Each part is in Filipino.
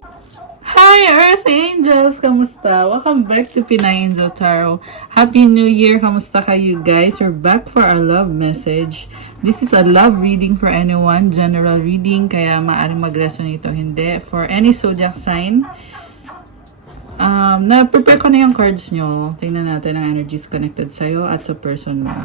Hi Earth Angels! Kamusta? Welcome back to Pinay Angel Tarot. Happy New Year! Kamusta kayo guys? We're back for our love message. This is a love reading for anyone. General reading, kaya maaaring mag-resonate o hindi. For any zodiac sign. Na-prepare ko na yung cards nyo. Tingnan natin ang energies connected sa'yo at sa person mo.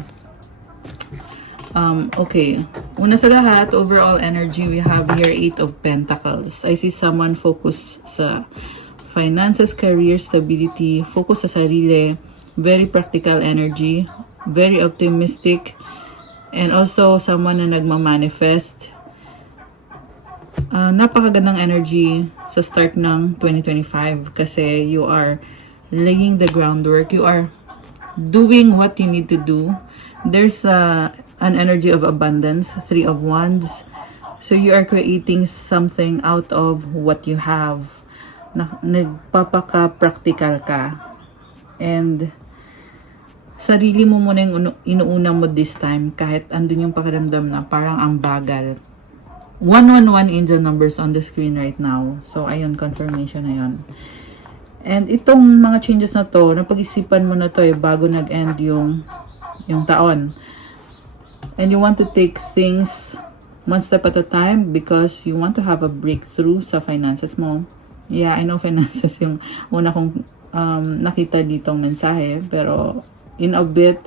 Okay. Una sa lahat, overall energy, we have here 8 of Pentacles. I see someone focus sa finances, career, stability, focus sa sarili, very practical energy, very optimistic, and also someone na nagmamanifest. Napakagandang energy sa start ng 2025 kasi you are laying the groundwork. You are doing what you need to do. There's an energy of abundance, 3 of Wands. So you are creating something out of what you have. Nagpapaka-practical ka. And sarili mo muna yung inuuna mo this time kahit andun yung pakiramdam na parang ang bagal. 111 angel numbers on the screen right now. So ayun, confirmation na yun. And itong mga changes na to, napag-isipan mo na to bago nag-end yung taon. And you want to take things one step at a time because you want to have a breakthrough sa finances mo. Yeah, I know finances yung una kong nakita ditong mensahe. Pero in a bit,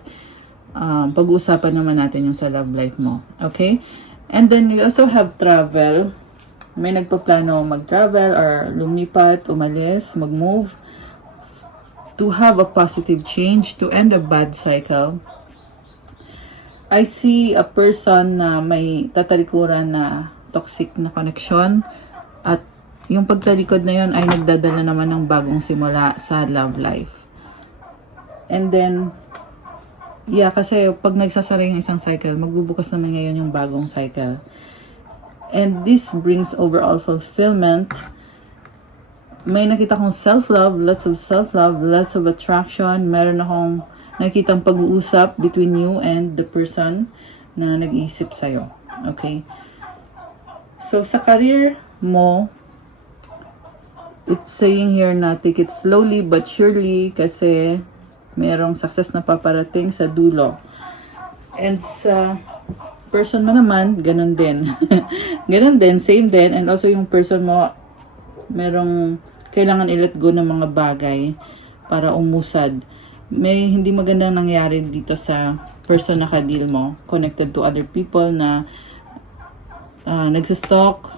pag-uusapan naman natin yung sa love life mo. Okay? And then we also have travel. May nagpaplano mag-travel or lumipat, umalis, mag-move. To have a positive change, to end a bad cycle. I see a person na may tatalikuran na toxic na connection at yung pagtalikod na yun ay nagdadala naman ng bagong simula sa love life. And then, yeah, kasi pag nagsasara yung isang cycle, magbubukas naman ngayon yung bagong cycle. And this brings overall fulfillment. May nakita kong self-love, lots of attraction. Meron akong nakitang pag-uusap between you and the person na nag-iisip sa'yo. Okay? So, sa career mo, it's saying here na take it slowly but surely kasi merong success na paparating sa dulo. And sa person mo naman, ganun din. Ganun din, same din. And also yung person mo, merong kailangan i-let go ng mga bagay para umusad. May hindi magandang nangyari dito sa person na ka-deal mo, connected to other people na nagsistalk,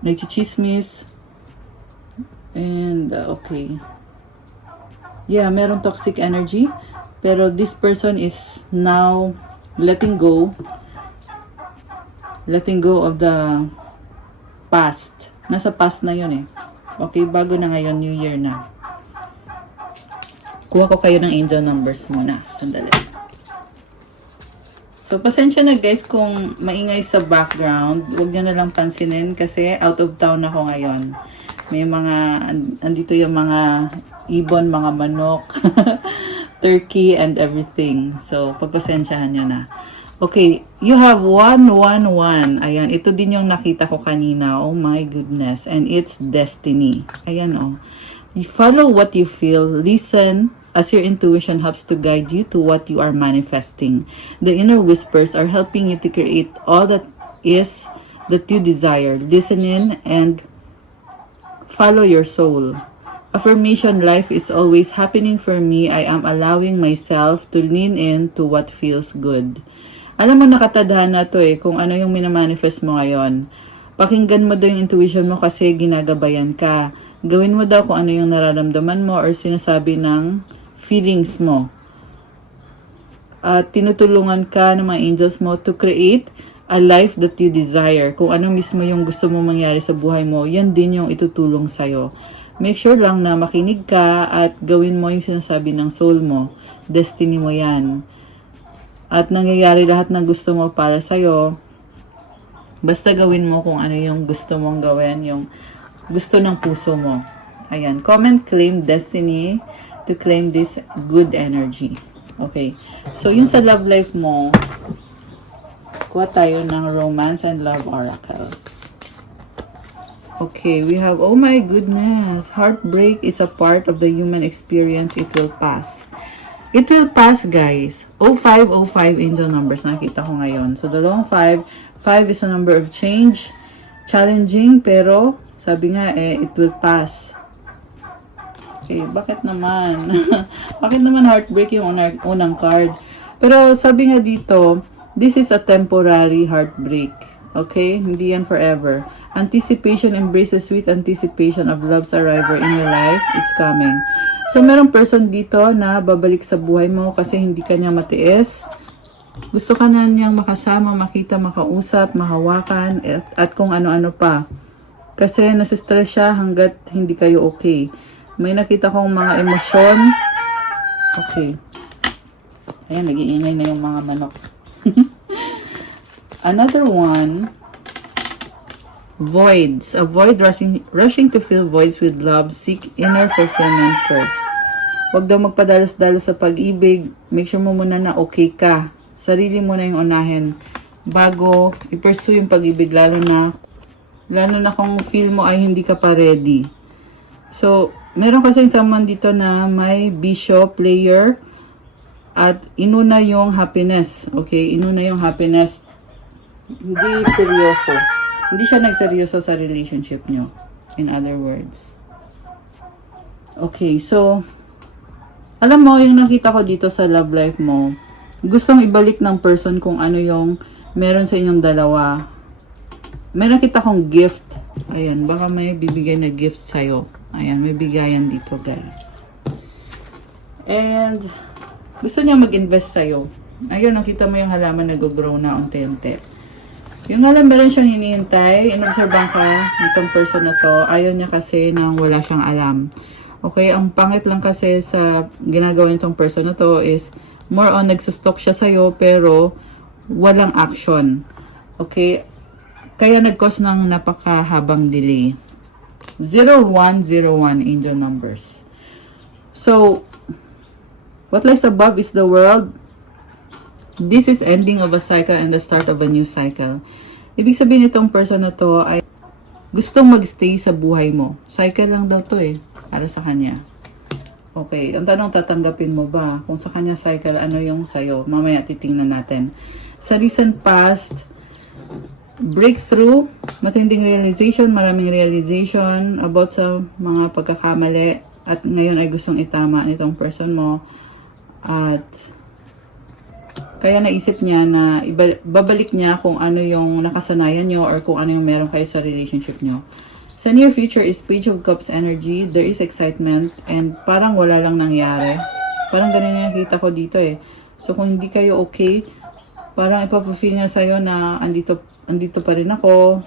nagchichismis, and okay. Yeah, merong toxic energy, pero this person is now letting go of the past. Nasa past na yun eh. Okay, bago na ngayon, New Year na. Kuha ko kayo ng angel numbers muna. Sandali. So, pasensya na guys kung maingay sa background. Huwag nyo na lang pansinin kasi out of town ako ngayon. May mga, andito yung mga ibon, mga manok, turkey, and everything. So, pagpasensyahan nyo na. Okay, you have 111. Ayan, ito din yung nakita ko kanina. Oh my goodness. And it's destiny. Ayan oh. You follow what you feel, listen, as your intuition helps to guide you to what you are manifesting. The inner whispers are helping you to create all that is that you desire. Listen in and follow your soul. Affirmation, life is always happening for me. I am allowing myself to lean in to what feels good. Alam mo, nakatadhana to kung ano yung minamanifest mo ngayon. Pakinggan mo daw yung intuition mo kasi ginagabayan ka. Gawin mo daw kung ano yung nararamdaman mo or sinasabi ng feelings mo. At tinutulungan ka ng mga angels mo to create a life that you desire. Kung ano mismo yung gusto mo mangyari sa buhay mo, yan din yung itutulong sa'yo. Make sure lang na makinig ka at gawin mo yung sinasabi ng soul mo. Destiny mo yan. At nangyayari lahat ng gusto mo para sa'yo. Basta gawin mo kung ano yung gusto mong gawin, yung gusto ng puso mo. Ayan. Comment, claim destiny to claim this good energy. Okay. So, yung sa love life mo, kuha tayo ng Romance and Love Oracle. Okay, we have, oh my goodness, heartbreak is a part of the human experience. It will pass. It will pass, guys. 0505 angel numbers. Nakita ko ngayon. So, dalawang 5. 5 is a number of change. Challenging, pero sabi nga, it will pass. Okay, bakit naman? Bakit naman heartbreak yung unang card? Pero sabi nga dito, this is a temporary heartbreak. Okay? Hindi yan forever. Anticipation embraces sweet anticipation of love's arrival in your life. It's coming. So, merong person dito na babalik sa buhay mo kasi hindi ka niya matiis. Gusto ka na niyang makasama, makita, makausap, mahawakan, at kung ano-ano pa. Kasi nasistress siya hanggat hindi kayo okay. May nakita kong mga emosyon. Okay. Ayan, nag-iingay na yung mga manok. Another one, voids. Avoid rushing to fill voids with love. Seek inner fulfillment first. Huwag daw magpadalos-dalos sa pag-ibig. Make sure mo muna na okay ka. Sarili mo na yung unahin bago i-pursue yung pag-ibig, lalo na kung feel mo ay hindi ka pa ready. So, meron kasi someone dito na may bishop, player, at inuna yung happiness. Okay? Inuna yung happiness. Hindi seryoso. Hindi siya nagseryoso sa relationship nyo. In other words. Okay, so, alam mo, yung nakita ko dito sa love life mo, gustong ibalik ng person kung ano yung meron sa inyong dalawa. May nakita kong gift. Ayan, baka may bibigay na gift sa'yo. Ayan, may bigayan dito, guys. And, gusto niya mag-invest sa'yo. Ayun, nakita mo yung halaman nag-grow na unti-unti. Yung alam, meron siyang hinihintay. Inobserban ka nitong person na to. Ayaw niya kasi nang wala siyang alam. Okay, ang pangit lang kasi sa ginagawa nitong person na to is more on nagsustok siya sa'yo pero walang action. Okay, kaya nag-cause ng napakahabang delay. 0101 angel numbers. So, what lies above is the world. This is ending of a cycle and the start of a new cycle. Ibig sabihin itong person na to ay gustong magstay sa buhay mo. Cycle lang daw to para sa kanya. Okay, ang tanong, tatanggapin mo ba? Kung sa kanya cycle, ano yung sa'yo? Mamaya titingnan natin. Sa recent past, breakthrough, matinding realization, maraming realization about sa mga pagkakamali, at ngayon ay gustong itama nitong person mo. At kaya naisip niya na babalik niya kung ano yung nakasanayan nyo or kung ano yung meron kayo sa relationship nyo. Sa near future is Page of Cups energy. There is excitement and parang wala lang nangyari. Parang ganun yung nakita ko dito So kung hindi kayo okay, parang ipapafeel niya sa'yo na andito pa rin ako.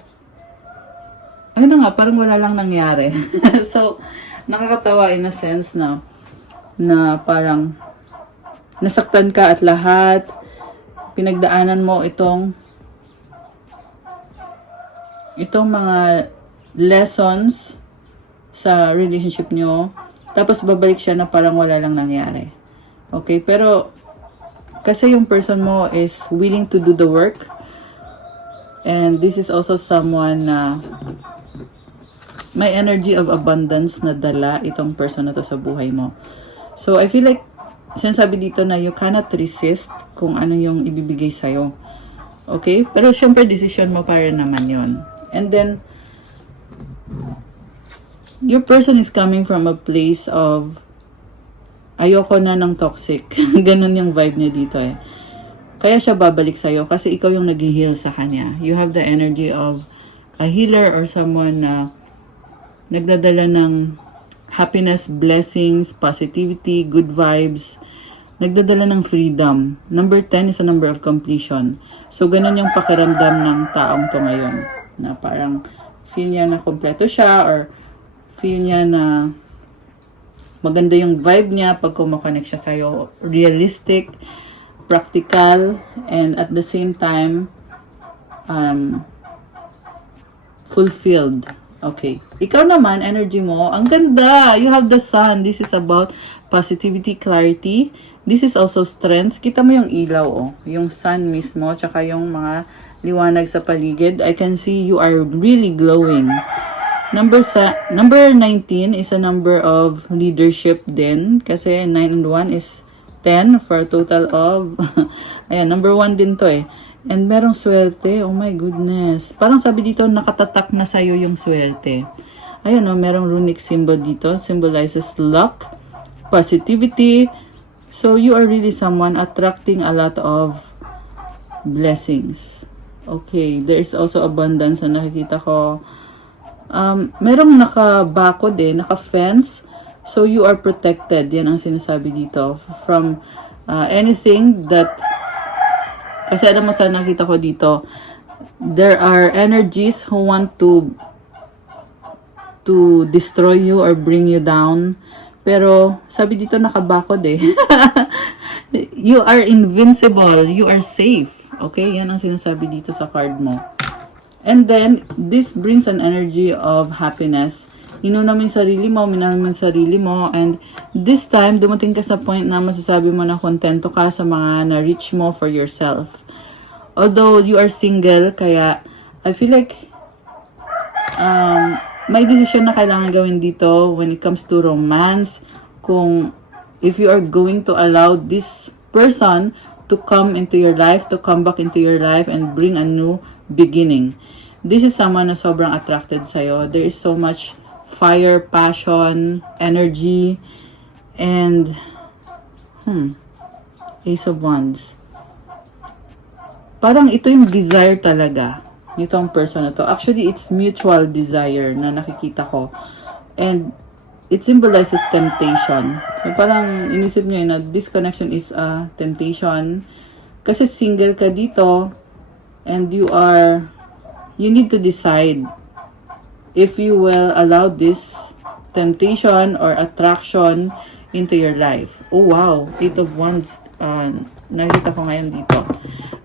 Ayun na nga, parang wala lang nangyari. So, nakakatawa in a sense na parang nasaktan ka at lahat. Pinagdaanan mo itong mga lessons sa relationship nyo. Tapos babalik siya na parang wala lang nangyari. Okay, pero kasi yung person mo is willing to do the work. And this is also someone na may energy of abundance na dala itong person na to sa buhay mo. So, I feel like sinasabi dito na you cannot resist kung ano yung ibibigay sa'yo. Okay? Pero syempre, decision mo pa rin naman yon. And then, your person is coming from a place of ayoko na ng toxic. Ganun yung vibe niya dito Kaya siya babalik sa'yo kasi ikaw yung nag-heal sa kanya. You have the energy of a healer or someone na nagdadala ng happiness, blessings, positivity, good vibes. Nagdadala ng freedom. Number 10 is a number of completion. So, ganun yung pakiramdam ng taong to ngayon. Na parang feel niya na kompleto siya or feel niya na maganda yung vibe niya pag kumakonect siya sa'yo. Realistic, practical, and at the same time, fulfilled. Okay. Ikaw naman, energy mo, ang ganda. You have the sun. This is about positivity, clarity. This is also strength. Kita mo yung ilaw, yung sun mismo, tsaka yung mga liwanag sa paligid. I can see you are really glowing. Number 19 is a number of leadership din. Kasi 9 and 1 is 10 for a total of, ayan, number 1 din to eh. And merong swerte. Oh my goodness. Parang sabi dito, nakatatak na sa'yo yung swerte. Ayan o, merong runic symbol dito. Symbolizes luck, positivity. So, you are really someone attracting a lot of blessings. Okay, there is also abundance na nakikita ko. Merong nakabakod naka-fence. So, you are protected. Yan ang sinasabi dito. From anything that, kasi alam mo sa nakita ko dito, there are energies who want to destroy you or bring you down. Pero, sabi dito nakabakod You are invincible. You are safe. Okay? Yan ang sinasabi dito sa card mo. And then, this brings an energy of happiness. Inuna mo yung sarili mo, minahal mo yung sarili mo, and this time, dumating ka sa point na masasabi mo na kontento ka sa mga na-reach mo for yourself. Although you are single, kaya I feel like may decision na kailangan gawin dito when it comes to romance. Kung if you are going to allow this person to come into your life, to come back into your life and bring a new beginning. This is someone na sobrang attracted sa'yo. There is so much fire, passion, energy, and Ace of Wands. Parang ito yung desire talaga nitong person na to. Actually, it's mutual desire na nakikita ko. And it symbolizes temptation. So, parang inisip nyo na this connection is a temptation. Kasi single ka dito and you need to decide if you will allow this temptation or attraction into your life. Oh wow, 8 of Wands. Nakita ko ngayon dito.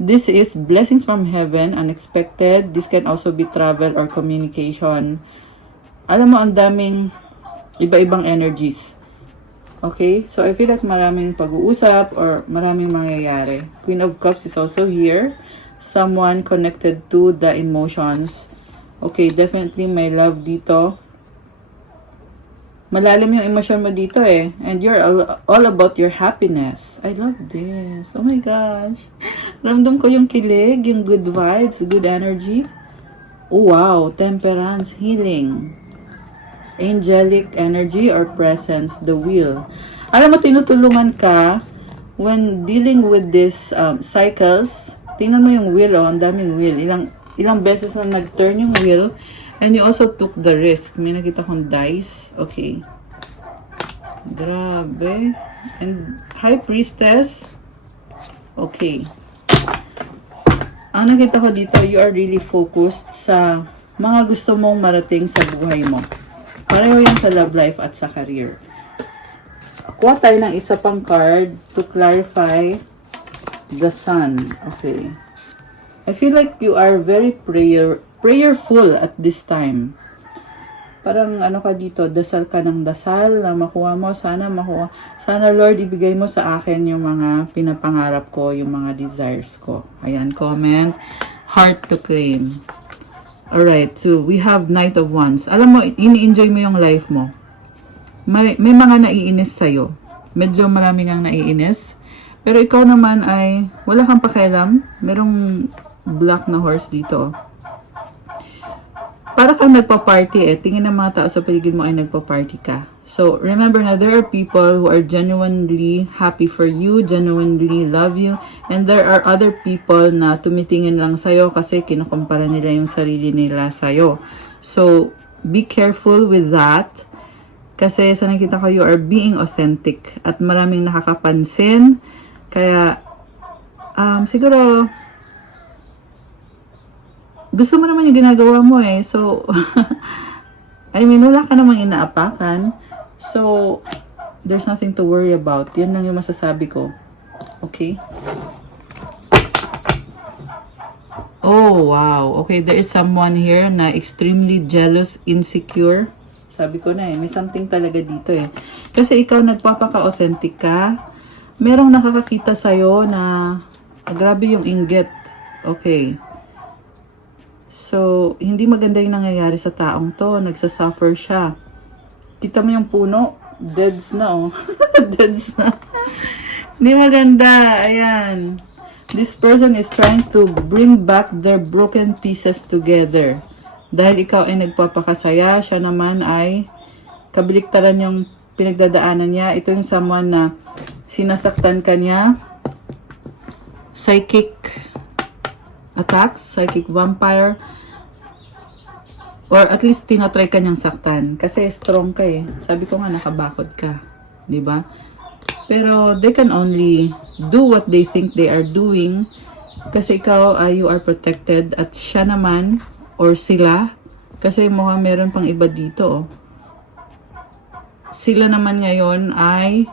This is blessings from heaven, unexpected. This can also be travel or communication. Alam mo, ang daming iba-ibang energies. Okay? So, I feel like maraming pag-uusap or maraming mangyayari. Queen of Cups is also here. Someone connected to the emotions. Okay, definitely may love dito. Malalim yung emosyon mo dito and you're all about your happiness. I love this. Oh my gosh. Ramdam ko yung kilig, yung good vibes, good energy. Oh wow, temperance, healing. Angelic energy or presence, the wheel. Alam mo, tinutulungan ka when dealing with these cycles. Tingnan mo yung wheel, ang daming wheel. Ilang beses na nag-turn yung wheel. And you also took the risk. May nakita kong dice. Okay. Grabe. And High Priestess. Okay. Ang nakita ko dito, you are really focused sa mga gusto mong marating sa buhay mo. Pareho yan sa love life at sa career. Kuha tayo ng isa pang card to clarify the Sun. Okay. I feel like you are very prayerful at this time. Parang ano ka dito, dasal ka ng dasal na makuha mo. Sana Lord, ibigay mo sa akin yung mga pinapangarap ko, yung mga desires ko. Ayan, comment. Heart to claim. Alright, so we have Knight of Wands. Alam mo, ini-enjoy mo yung life mo. May mga naiinis sa'yo. Medyo marami kang naiinis. Pero ikaw naman ay wala kang pakialam. Merong black na horse dito. Para kang nagpa-party Tingin ng mga tao sa paligid mo ay nagpa-party ka. So, remember na there are people who are genuinely happy for you, genuinely love you, and there are other people na tumitingin lang sa'yo kasi kinukumpara nila yung sarili nila sa'yo. So, be careful with that. Kasi sa nakita ko, you are being authentic at maraming nakakapansin. Kaya, siguro, gusto mo naman yung ginagawa mo So, I mean, wala ka namang inaapakan. So, there's nothing to worry about. Yan lang yung masasabi ko. Okay? Oh, wow. Okay, there is someone here na extremely jealous, insecure. Sabi ko na may something talaga dito Kasi ikaw nagpapaka-authentic ka. Merong nakakakita sa'yo na grabe yung inggit. Okay. So, hindi maganda yung nangyayari sa taong to. Nagsasuffer siya. Kita mo yung puno? Deads na, oh. Deads na. Hindi maganda. Ayan. This person is trying to bring back their broken pieces together. Dahil ikaw ay nagpapakasaya, siya naman ay kabaliktaran yung pinagdadaanan niya. Ito yung someone na sinasaktan ka niya. Psychic attacks, psychic vampire, or at least tinatry ka niyang saktan kasi strong ka eh. Sabi ko nga nakabakod ka, di ba? Pero they can only do what they think they are doing kasi ikaw you are protected at siya naman or sila kasi mukhang meron pang iba dito. Sila naman ngayon ay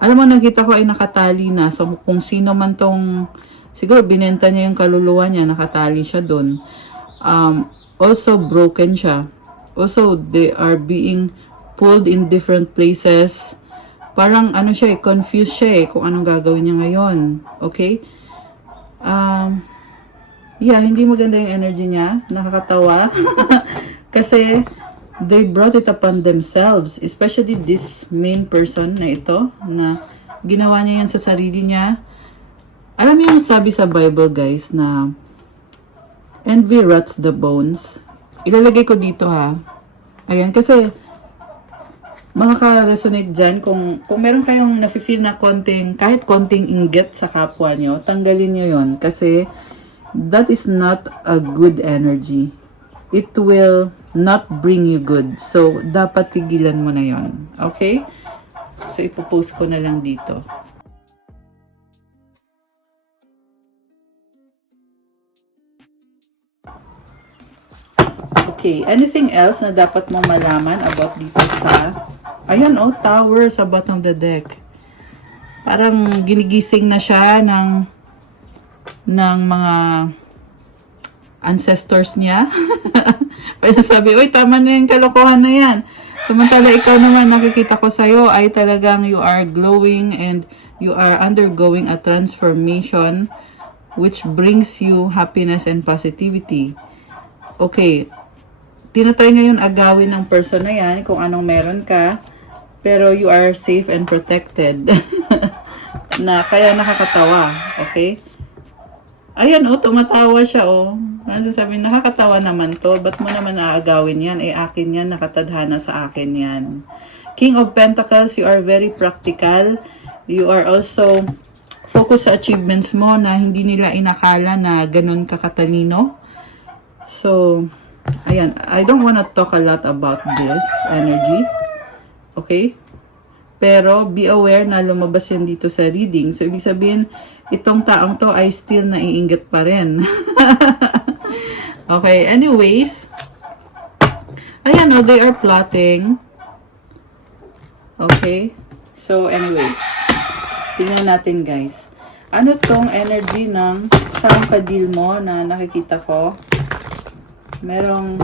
alam mo, nakita ko ay nakatali na. So, kung sino man tong siguro binenta niya yung kaluluwa niya, nakatali siya doon. Also broken siya. Also, they are being pulled in different places. Parang ano siya confused siya kung anong gagawin niya ngayon. Okay? Yeah, hindi maganda yung energy niya. Nakakatawa. Kasi, they brought it upon themselves. Especially this main person na ito, na ginawa niya yan sa sarili niya. Alam niyo yung sabi sa Bible, guys, na envy rots the bones. Ilalagay ko dito, ha. Ayan, kasi makaka-resonate dyan. Kung meron kayong nafe-feel na kahit konting inggit sa kapwa nyo, tanggalin nyo yon. Kasi that is not a good energy. It will not bring you good. So, dapat tigilan mo na yon. Okay? So, ipopost ko na lang dito. Okay, anything else na dapat mong malaman about dito sa... Ayan, oh, tower sa bottom of the deck. Parang ginigising na siya ng mga ancestors niya. Pwede sabi, uy, tama na yung kalokohan na yan. Samantala, ikaw naman, nakikita ko sa'yo ay talagang you are glowing and you are undergoing a transformation which brings you happiness and positivity. Okay, tinatry ngayon agawin ng person na yan kung anong meron ka, pero you are safe and protected. Na kaya nakakatawa, okay? Ayan, oh, tumatawa siya, oh. Ano sabi, nakakatawa naman to. Ba't mo naman aagawin yan? Eh, akin yan, nakatadhana sa akin yan. King of Pentacles, you are very practical. You are also focused sa achievements mo na hindi nila inakala na ganun kakatalino. So, ayan, I don't wanna talk a lot about this energy. Okay? Pero, be aware na lumabas yan dito sa reading. So, ibig sabihin, itong taong to ay still naiinggit pa rin. Okay, anyways. Ayan, oh, they are plotting. Okay? So, anyway. Tingnan natin, guys. Ano tong energy ng taong kadil mo na nakikita ko? Merong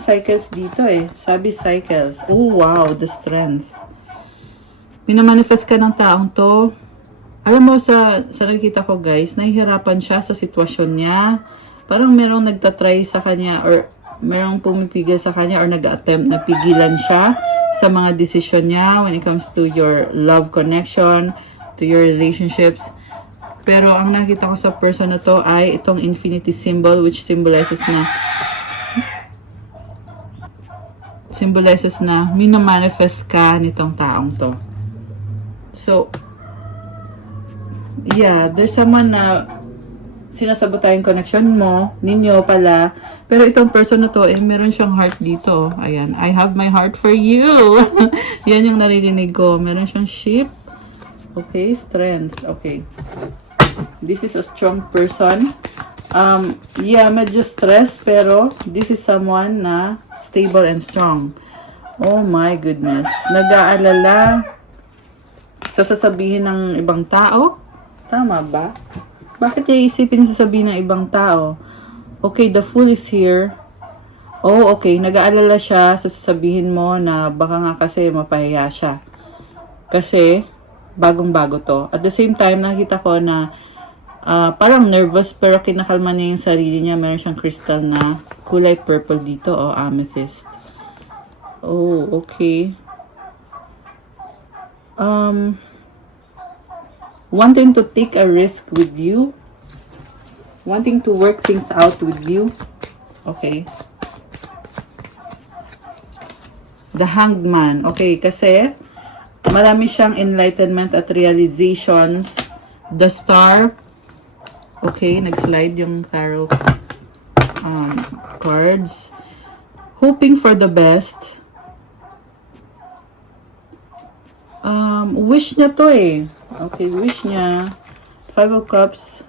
cycles dito eh. Sabi cycles. Oh, wow, the strength. Minamanifest ka ng taong to. Alam mo, sa nakikita ko, guys, nahihirapan siya sa sitwasyon niya. Parang merong nagtatry sa kanya or merong pumipigil sa kanya or nag-attempt na pigilan siya sa mga desisyon niya when it comes to your love connection, to your relationships. Pero ang nakita ko sa person na to ay itong infinity symbol which symbolizes na minamanifest ka nitong taong to. So, yeah, there's someone na sinasabotahin connection mo, ninyo pala. Pero itong person na to, meron siyang heart dito. Ayan, I have my heart for you. Yan yung naririnig ko. Meron siyang ship. Okay, strength. Okay. This is a strong person. Yeah, medyo stress, pero this is someone na stable and strong. Oh my goodness. Nag-aalala sa sasabihin ng ibang tao. Tama ba? Bakit niya isipin sasabihin ng ibang tao? Okay, the fool is here. Oh, okay. Nag-aalala siya sa sasabihin mo na baka nga kasi mapahiya siya. Kasi, bagong-bago to. At the same time, nakita ko na Parang nervous pero kinakalma niya yung sarili niya. Meron siyang crystal na kulay purple dito, amethyst. Oh, okay. Wanting to take a risk with you. Wanting to work things out with you. Okay. The Hanged Man. Okay, kasi marami siyang enlightenment at realizations. The Star. Okay, nag-slide yung tarot cards. Hoping for the best. Wish niya to eh. Okay, wish niya. Five of Cups.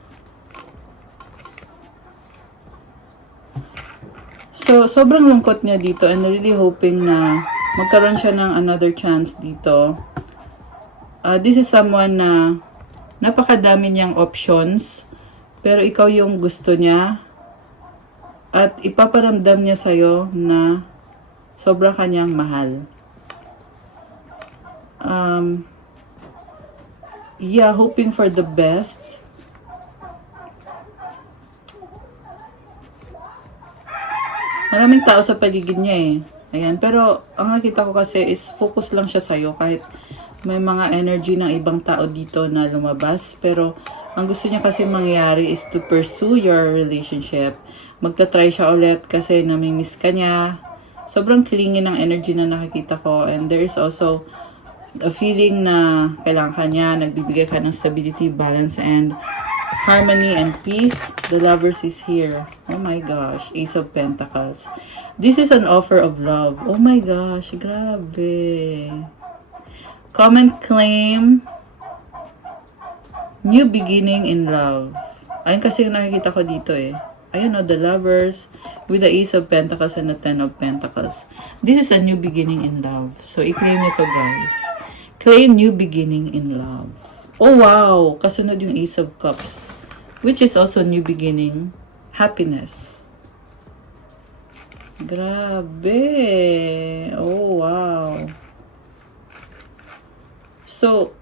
So, sobrang lungkot niya dito and really hoping na magkaroon siya ng another chance dito. This is someone na napakadami niyang options pero ikaw yung gusto niya at ipaparamdam niya sa'yo na sobrang kanyang mahal. Yeah, hoping for the best. Maraming tao sa paligid niya eh. Ayan, pero ang nakita ko kasi is focus lang siya sa'yo kahit may mga energy ng ibang tao dito na lumabas. Pero ang gusto niya kasi mangyari is to pursue your relationship. Magta-try siya ulit kasi namimiss ka niya. Sobrang clingy ng energy na nakikita ko. And there is also a feeling na kailangan ka niya, nagbibigay ka ng stability, balance, and harmony and peace. The Lovers is here. Oh my gosh. Ace of Pentacles. This is an offer of love. Oh my gosh. Grabe. Comment claim. New beginning in love. Ayun kasi yung nakikita ko dito eh. Ayun the Lovers with the Ace of Pentacles and the Ten of Pentacles. This is a new beginning in love. So, i-claim nito guys. Claim new beginning in love. Oh wow! Kasunod yung Ace of Cups. Which is also new beginning. Happiness. Grabe! Oh wow! So,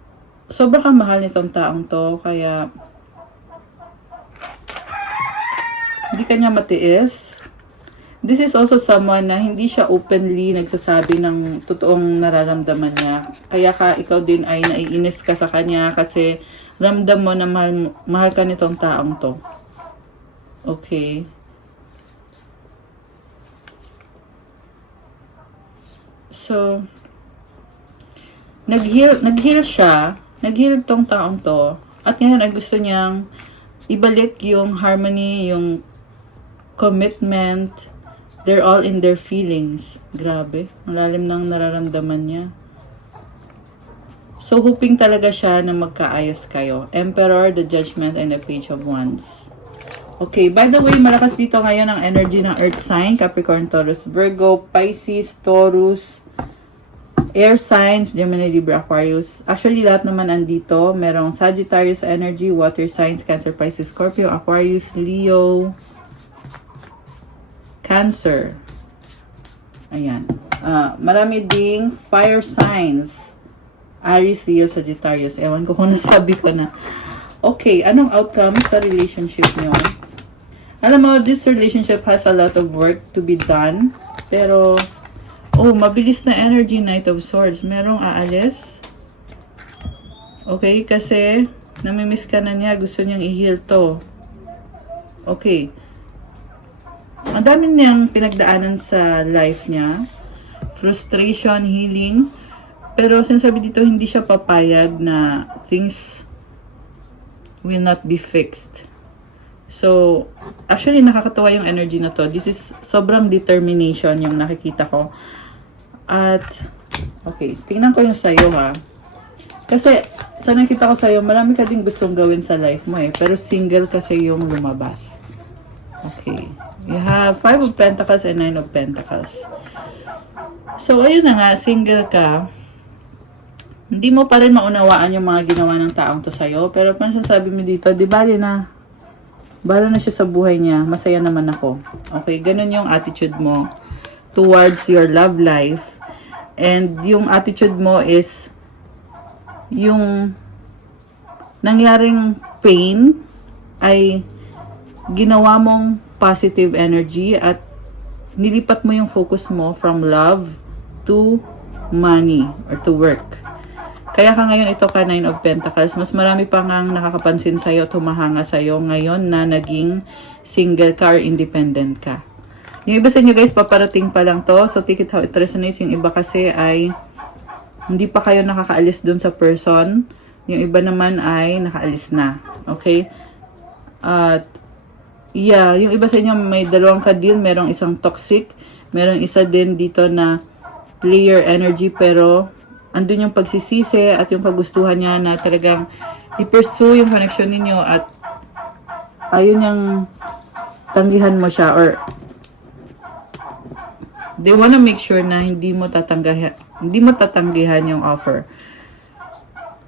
sobrang kang mahal nitong taong to. Kaya, hindi ka niya matiis. This is also someone na hindi siya openly nagsasabi ng totoong nararamdaman niya. Kaya ikaw din ay naiinis ka sa kanya kasi ramdam mo na mahal ka nitong taong to. Okay. So, nag-heal siya. Nag-heal tong taong to. At ngayon ay gusto niyang ibalik yung harmony, yung commitment. They're all in their feelings. Grabe. Malalim ng nararamdaman niya. So, hoping talaga siya na magkaayos kayo. Emperor, the Judgment, and the Page of Wands. Okay, by the way, malakas dito ngayon ang energy ng Earth sign, Capricorn, Taurus, Virgo, Pisces, Taurus, Air signs, Gemini, Libra, Aquarius. Actually, lahat naman andito. Merong Sagittarius energy, Water signs, Cancer, Pisces, Scorpio, Aquarius, Leo, Cancer. Ayan. Marami ding fire signs. Aries, Leo, Sagittarius. Ewan ko kung nasabi ko na. Okay, anong outcome sa relationship nyo? Alam mo, this relationship has a lot of work to be done. Pero, mabilis na energy, Knight of Swords. Merong aalis. Okay, kasi namimiss ka na niya. Gusto niyang i-heal to. Okay. Ang dami niyang pinagdaanan sa life niya. Frustration, healing. Pero sinasabi dito, hindi siya papayag na things will not be fixed. So, actually, nakakatawa yung energy na to. This is sobrang determination yung nakikita ko. At, okay, tingnan ko yung sayo ha. Kasi, sa nakita ko sa'yo, marami ka din gustong gawin sa life mo eh. Pero single kasi yung lumabas. Okay. You have 5 of Pentacles and 9 of Pentacles. So, ayun na nga, single ka. Hindi mo pa rin maunawaan yung mga ginawa ng taong to sa'yo. Pero pansasabi mo dito, di bali na. Bala na siya sa buhay niya. Masaya naman ako. Okay, ganun yung attitude mo towards your love life. And yung attitude mo is yung nangyaring pain ay ginawa mong positive energy at nilipat mo yung focus mo from love to money or to work. Kaya ka ngayon ito ka 9 of Pentacles, mas marami pa ngang nakakapansin sa'yo, tumahanga sa'yo ngayon na naging single ka or independent ka. Yung iba sa inyo guys, paparating pa lang to. So, take it how it resonates. Yung iba kasi ay hindi pa kayo nakakaalis dun sa person. Yung iba naman ay nakaalis na. Okay? At, yeah, yung iba sa inyo may dalawang ka-deal. Merong isang toxic. Merong isa din dito na player energy. Pero, andun yung pagsisisi at yung kagustuhan niya na talagang i-pursue yung connection ninyo at ayun yung tanggihan mo siya or they wanna make sure na hindi mo tatanggihan yung offer.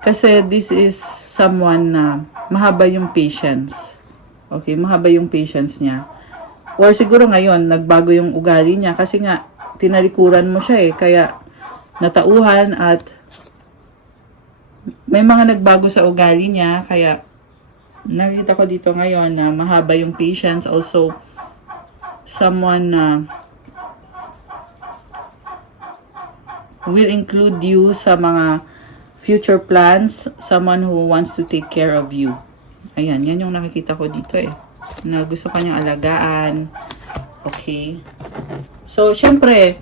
Kasi this is someone na mahaba yung patience. Okay, mahaba yung patience niya. Or siguro ngayon, nagbago yung ugali niya kasi nga, tinalikuran mo siya kaya natauhan at may mga nagbago sa ugali niya kaya nakita ko dito ngayon na mahaba yung patience. Also, someone na will include you sa mga future plans, someone who wants to take care of you. Ayan, yan yung nakikita ko dito na gusto kanyang alagaan. Okay. So, syempre,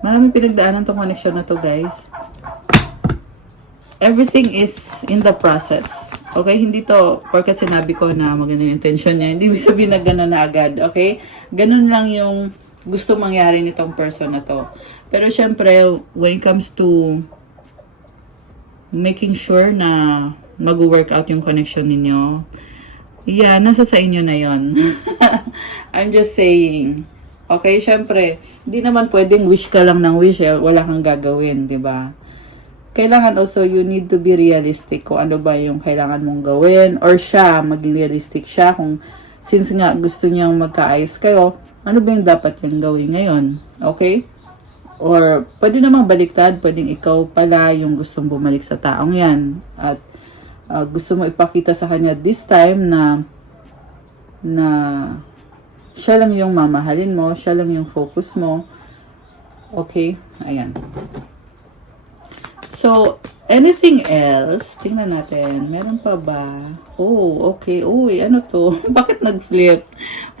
maraming pinagdaanan tong connection na to, guys. Everything is in the process. Okay? Hindi to, porkat sinabi ko na maganda yung intention niya, hindi sabihin na gano'n na agad. Okay? Ganun lang yung gusto mangyari nitong person na to. Pero syempre, when it comes to making sure na mag-work out yung connection ninyo, yeah, nasa sa inyo na yon. I'm just saying. Okay, syempre, hindi naman pwedeng wish ka lang ng wish, wala kang gagawin, di ba? Kailangan also, you need to be realistic kung ano ba yung kailangan mong gawin or siya, maging realistic siya kung since nga gusto niyang magkaayos kayo, ano ba yung dapat niyang gawin ngayon? Okay? Or, pwede namang baliktad, pwedeng ikaw pala yung gustong bumalik sa taong yan. At, gusto mo ipakita sa kanya this time na siya lang yung mamahalin mo, siya lang yung focus mo. Okay? Ayan. So, anything else? Tingnan natin. Meron pa ba? Oh, okay. Uy, ano to? Bakit nag-flip?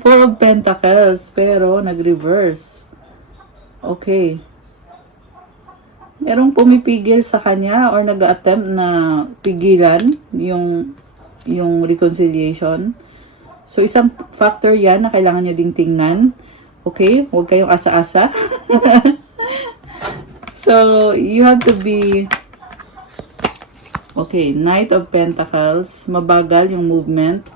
4 of Pentacles, pero nag-reverse. Okay. Merong pumipigil sa kanya or nag-attempt na pigilan yung reconciliation. So, isang factor yan na kailangan niya ding tingnan. Okay? Huwag kayong asa-asa. So, you have to be... Okay, Knight of Pentacles. Mabagal yung movement.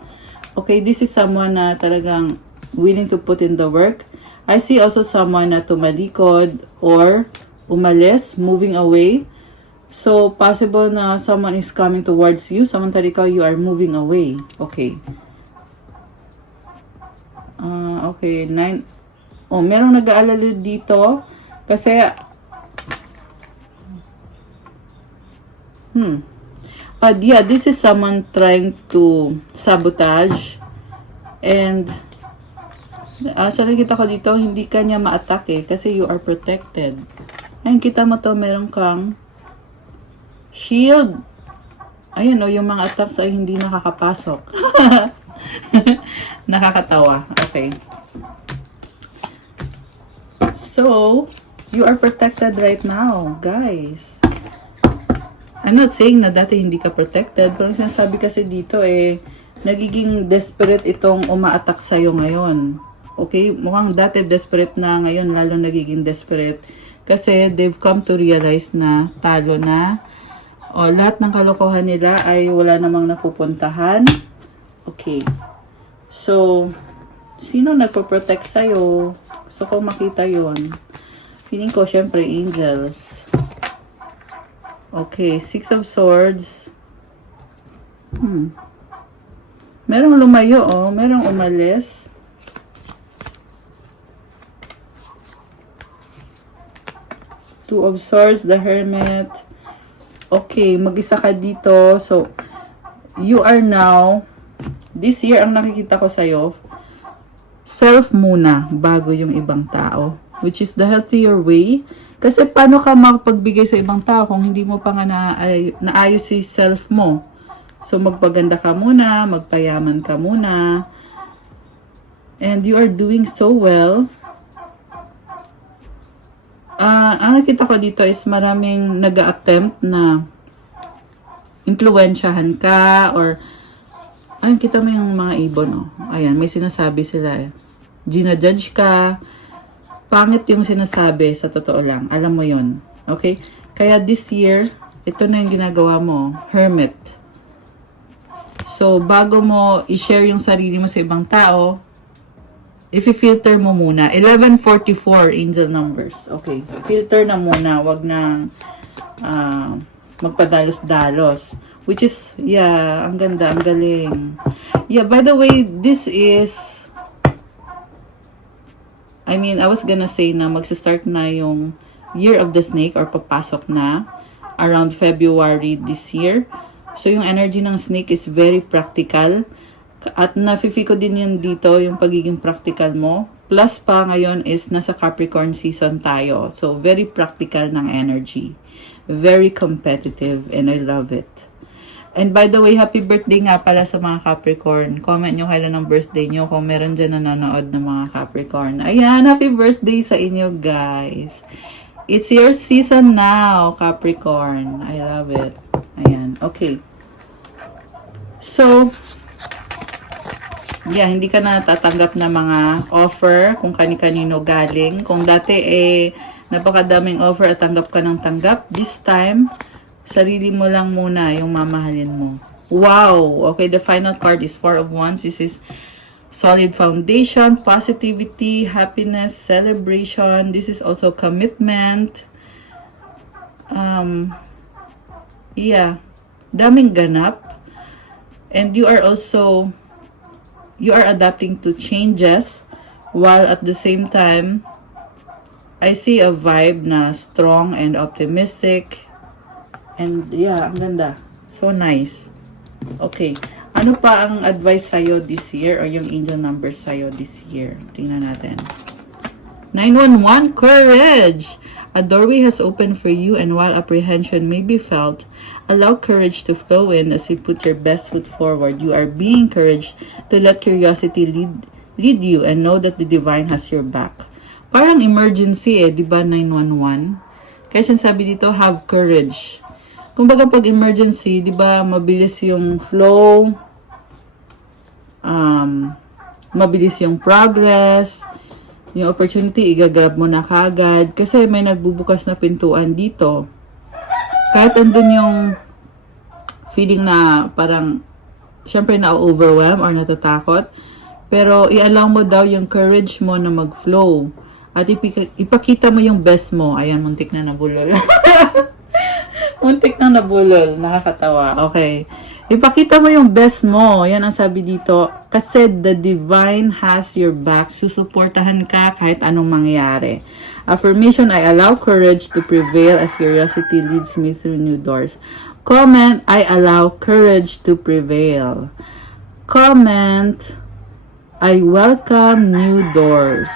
Okay, this is someone na talagang willing to put in the work. I see also someone na tumalikod or umalis, moving away. So, possible na someone is coming towards you. Samantala ikaw, you are moving away. Okay. Okay, 9. Oh, merong nag-aalala dito. Kasi, yeah, this is someone trying to sabotage. And, sa nakita ko dito, hindi ka niya ma-attack kasi you are protected. Ayun, kita mo to, meron kang shield. Ayun, yung mga attacks ay hindi nakakapasok. Nakakatawa. Okay. So, you are protected right now, guys. I'm not saying na dati hindi ka protected, pero sinasabi kasi dito nagiging desperate itong uma-attack sa'yo ngayon. Okay? Mukhang dati desperate na, ngayon lalo nagiging desperate. Kasi they've come to realize na talo na. O, lahat ng kalokohan nila ay wala namang napupuntahan. Okay. So, sino nagpo-protect sa'yo? Gusto ko makita yon. Feeling ko, syempre, angels. Okay, 6 of Swords. Merong lumayo, merong umalis. Two of Swords, the Hermit. Okay, mag-isa ka dito. So, you are now, this year, ang nakikita ko sa'yo, self muna bago yung ibang tao. Which is the healthier way. Kasi paano ka makapagbigay sa ibang tao kung hindi mo pa nga naayos si self mo? So, magpaganda ka muna, magpayaman ka muna. And you are doing so well. Ang nakita ko dito is maraming nag-attempt na influensyahan ka or ayun, kita mo yung mga ibon, oh. Ayan, may sinasabi sila, eh. Gina-judge ka. Pangit yung sinasabi, sa totoo lang. Alam mo yon, okay? Kaya this year, ito na yung ginagawa mo, hermit. So, bago mo i-share yung sarili mo sa ibang tao, i-filter mo muna. 1144 angel numbers. Okay, filter na muna. Wag na magpadalos-dalos. Which is, yeah, ang ganda, ang galing. Yeah, by the way, this is, I mean, I was gonna say na magsa-start na yung Year of the Snake or papasok na around February this year. So, yung energy ng snake is very practical. At nafe-feel ko din yun dito, yung pagiging practical mo. Plus pa ngayon is nasa Capricorn season tayo. So, very practical ng energy. Very competitive and I love it. And by the way, happy birthday nga pala sa mga Capricorn. Comment nyo kailan ang birthday nyo kung meron dyan nanonood ng mga Capricorn. Ayan, happy birthday sa inyo guys. It's your season now, Capricorn. I love it. Ayan, okay. So, yeah, hindi ka na tatanggap na mga offer kung kani-kanino galing. Kung dati napakadaming offer at tanggap ka ng tanggap. This time, sarili mo lang muna yung mamahalin mo. Wow! Okay, the final card is Four of Wands. This is solid foundation, positivity, happiness, celebration. This is also commitment. Yeah, daming ganap. And you are adapting to changes while at the same time, I see a vibe na strong and optimistic. And yeah, ang ganda. So nice. Okay. Ano pa ang advice sa'yo this year or yung angel numbers sa'yo this year? Tingnan natin. 911, courage! A doorway has opened for you and while apprehension may be felt, allow courage to flow in as you put your best foot forward. You are being encouraged to let curiosity lead you and know that the divine has your back. Parang emergency di ba 911? Kaya sinasabi dito, have courage. Kumbaga pag emergency, di ba mabilis yung flow, mabilis yung progress, yung opportunity, igagrab mo na kagad. Kasi may nagbubukas na pintuan dito. Kahit andun yung feeling na parang, syempre na-overwhelm or natatakot. Pero i-allow mo daw yung courage mo na mag-flow. At ipakita mo yung best mo. Ayan, muntik na nabulol. Muntik na nabulol. Nakakatawa. Okay. Ipakita mo yung best mo. Yan ang sabi dito. Kasi the divine has your back. Susuportahan ka kahit anong mangyari. Affirmation, I allow courage to prevail as curiosity leads me through new doors. Comment, I allow courage to prevail. Comment, I welcome new doors.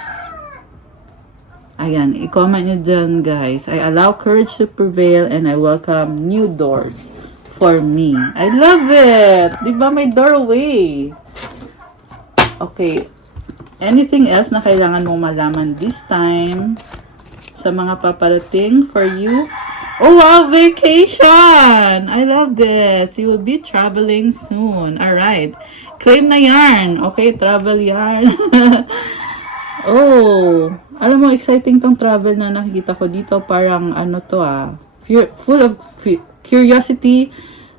Ayan, i-comment nyo dyan guys. I allow courage to prevail and I welcome new doors for me. I love it! Diba may doorway? Okay. Anything else na kailangan mong malaman this time sa mga paparating for you? Oh wow, vacation! I love this. You will be traveling soon. Alright. Claim na yarn. Okay, travel yarn. Oh, alam mo, exciting tong travel na nakikita ko dito. Parang ano to full of curiosity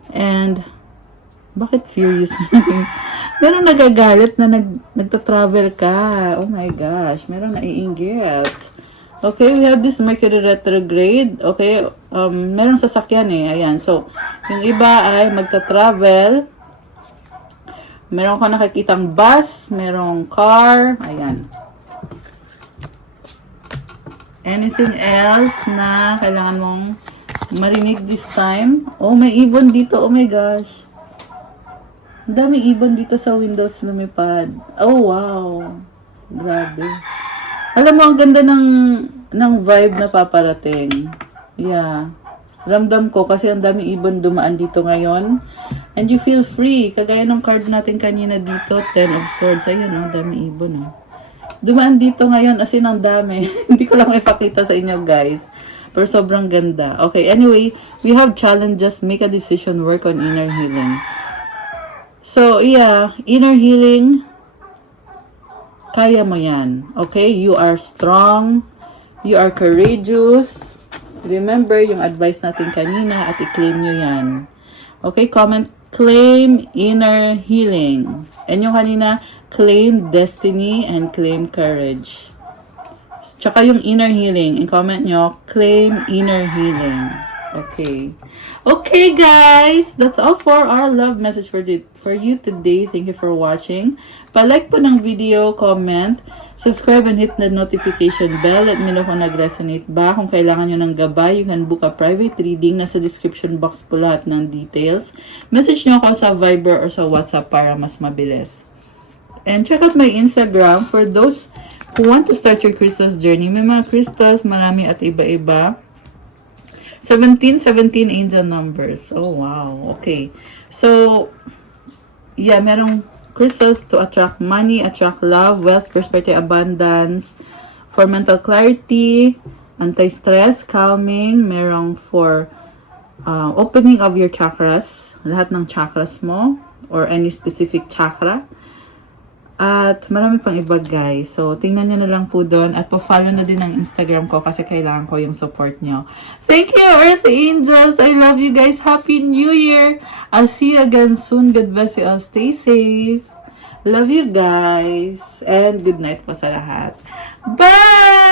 and bakit furious? Merong nagagalit na nagta-travel ka. Oh my gosh, merong naiinggit. Okay, we have this Mercury retrograde. Okay, merong sasakyan Ayan, so, yung iba ay magta-travel. Meron ka nakikitang bus, merong car. Ayan. Anything else na kailangan mong marinig this time? Oh, may ibon dito. Oh my gosh. Ang daming ibon dito sa Windows lumipad. Oh, wow. Grabe. Alam mo, ang ganda ng vibe na paparating. Yeah. Ramdam ko kasi ang daming ibon dumaan dito ngayon. And you feel free. Kagaya ng card natin kanina dito, 10 of Swords. Ayun, ang daming ibon. Dumaan dito ngayon, as in ang dami. Hindi ko lang ipakita sa inyo, guys. Pero sobrang ganda. Okay, anyway, we have challenges. Make a decision, work on inner healing. So, yeah, inner healing, kaya mo yan. Okay? You are strong. You are courageous. Remember yung advice natin kanina at i-claim nyo yan. Okay? Comment, claim inner healing. And yung kanina, claim destiny and claim courage. Tsaka yung inner healing. I-comment nyo, claim inner healing. Okay. Okay, guys. That's all for our love message for you today. Thank you for watching. Pa-like po ng video, comment, subscribe and hit the notification bell. Let me know kung nag-resonate ba. Kung kailangan nyo ng gabay, you can book a private reading. Nasa description box po lahat ng details. Message nyo ako sa Viber or sa WhatsApp para mas mabilis. And check out my Instagram for those who want to start your crystals journey. May mga crystals, marami at iba-iba. 17 angel numbers. Oh, wow. Okay. So, yeah, merong crystals to attract money, attract love, wealth, prosperity, abundance, for mental clarity, anti-stress, calming, merong for opening of your chakras, lahat ng chakras mo, or any specific chakra. At marami pang iba, guys. So, tingnan nyo na lang po doon. At po-follow na din ang Instagram ko kasi kailangan ko yung support nyo. Thank you, Earth Angels. I love you guys. Happy New Year. I'll see you again soon. God bless you all. Stay safe. Love you guys. And good night po sa lahat. Bye!